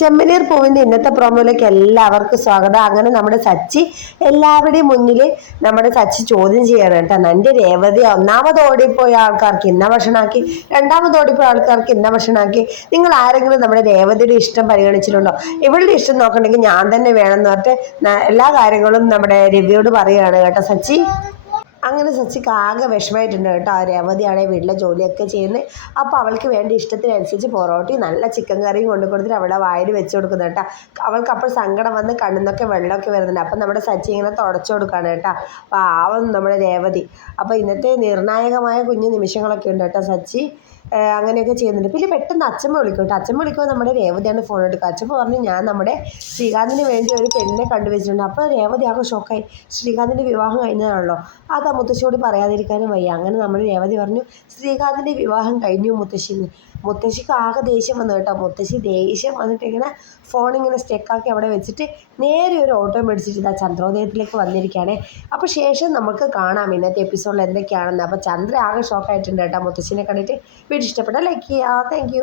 ചെമ്മനീർ പൂവിൻ്റെ ഇന്നത്തെ പ്രോമോയിലേക്ക് എല്ലാവർക്കും സ്വാഗതം. അങ്ങനെ നമ്മുടെ സച്ചി എല്ലാവരുടെയും മുന്നിൽ നമ്മുടെ സച്ചി ചോദ്യം ചെയ്യണം കേട്ടോ. എൻ്റെ രേവതി ഒന്നാമത് ഓടിപ്പോയ ആൾക്കാർക്ക് ഇന്ന ഭക്ഷണമാക്കി, രണ്ടാമത് ഓടിപ്പോയ ആൾക്കാർക്ക് ഇന്ന ഭക്ഷണമാക്കി. നിങ്ങൾ ആരെങ്കിലും നമ്മുടെ രേവതിയുടെ ഇഷ്ടം പരിഗണിച്ചിട്ടുണ്ടോ? ഇവളുടെ ഇഷ്ടം നോക്കണമെങ്കിൽ ഞാൻ തന്നെ വേണമെന്ന് പറഞ്ഞിട്ട് എല്ലാ കാര്യങ്ങളും നമ്മുടെ രവിയോട് പറയുകയാണ് കേട്ടോ സച്ചി. അങ്ങനെ സച്ചിക്ക് ആകെ വിഷമമായിട്ടുണ്ട് കേട്ടോ. ആ രേവതിയാണെങ്കിൽ വീട്ടിലെ ജോലിയൊക്കെ ചെയ്യുന്നത്. അപ്പോൾ അവൾക്ക് വേണ്ട ഇഷ്ടത്തിനനുസരിച്ച് പൊറോട്ടയും നല്ല ചിക്കൻ കറിയും കൊണ്ടു കൊടുത്തിട്ട് അവളുടെ വായിൽ വെച്ച് കൊടുക്കുന്നത് കേട്ടോ. അവൾക്ക് അപ്പോൾ സങ്കടം വന്ന് കണ്ണിന്നൊക്കെ വെള്ളമൊക്കെ വരുന്നുണ്ട്. അപ്പം നമ്മുടെ സച്ചി ഇങ്ങനെ തുടച്ചു കൊടുക്കുകയാണ് കേട്ടോ. പാവം നമ്മുടെ രേവതി. അപ്പോൾ ഇന്നത്തെ നിർണായകമായ കുഞ്ഞു നിമിഷങ്ങളൊക്കെ ഉണ്ട് കേട്ടോ സച്ചി അങ്ങനെയൊക്കെ ചെയ്യുന്നുണ്ട്. പിന്നെ പെട്ടെന്ന് അച്ഛമ്മ വിളിക്കും കേട്ടോ. അച്ഛമ്മ വിളിക്കുമ്പോൾ നമ്മുടെ രേവതിയാണ് ഫോൺ എടുക്കുക. അച്ഛമ്മ പറഞ്ഞു ഞാൻ നമ്മുടെ ശ്രീകാന്തിന് വേണ്ടി ഒരു പെണ്ണിനെ കണ്ടുവച്ചിട്ടുണ്ട്. അപ്പോൾ രേവതി ആകെ ഷോക്കായി. ശ്രീകാന്തിൻ്റെ വിവാഹം കഴിഞ്ഞതാണല്ലോ, അത് ആ മുത്തശ്ശിയോട് പറയാതിരിക്കാനും വയ്യ. അങ്ങനെ നമ്മൾ രേവതി പറഞ്ഞു ശ്രീകാന്തിൻ്റെ വിവാഹം കഴിഞ്ഞു മുത്തശ്ശിന്ന്. മുത്തശ്ശിക്ക് ആകെ ദേഷ്യം വന്നു കേട്ടോ. മുത്തശ്ശി ദേഷ്യം വന്നിട്ട് ഇങ്ങനെ ഫോണിങ്ങനെ സ്റ്റെക്കാക്കി അവിടെ വെച്ചിട്ട് നേരെ ഒരു ഓട്ടോ മേടിച്ചിട്ട് ഇതാ ചന്ദ്രോദയത്തിലേക്ക് വന്നിരിക്കുകയാണേ. അപ്പോൾ ശേഷം നമുക്ക് കാണാം ഇന്നത്തെ എപ്പിസോഡിൽ എന്തൊക്കെയാണെന്ന്. അപ്പോൾ ചന്ദ്ര ആകെ ഷോക്കായിട്ടുണ്ട് കേട്ടോ മുത്തശ്ശിനെ കണ്ടിട്ട്. വീഡിയോ ഇഷ്ടപ്പെട്ടാൽ ലൈക്ക് ചെയ്യുക. Thank you.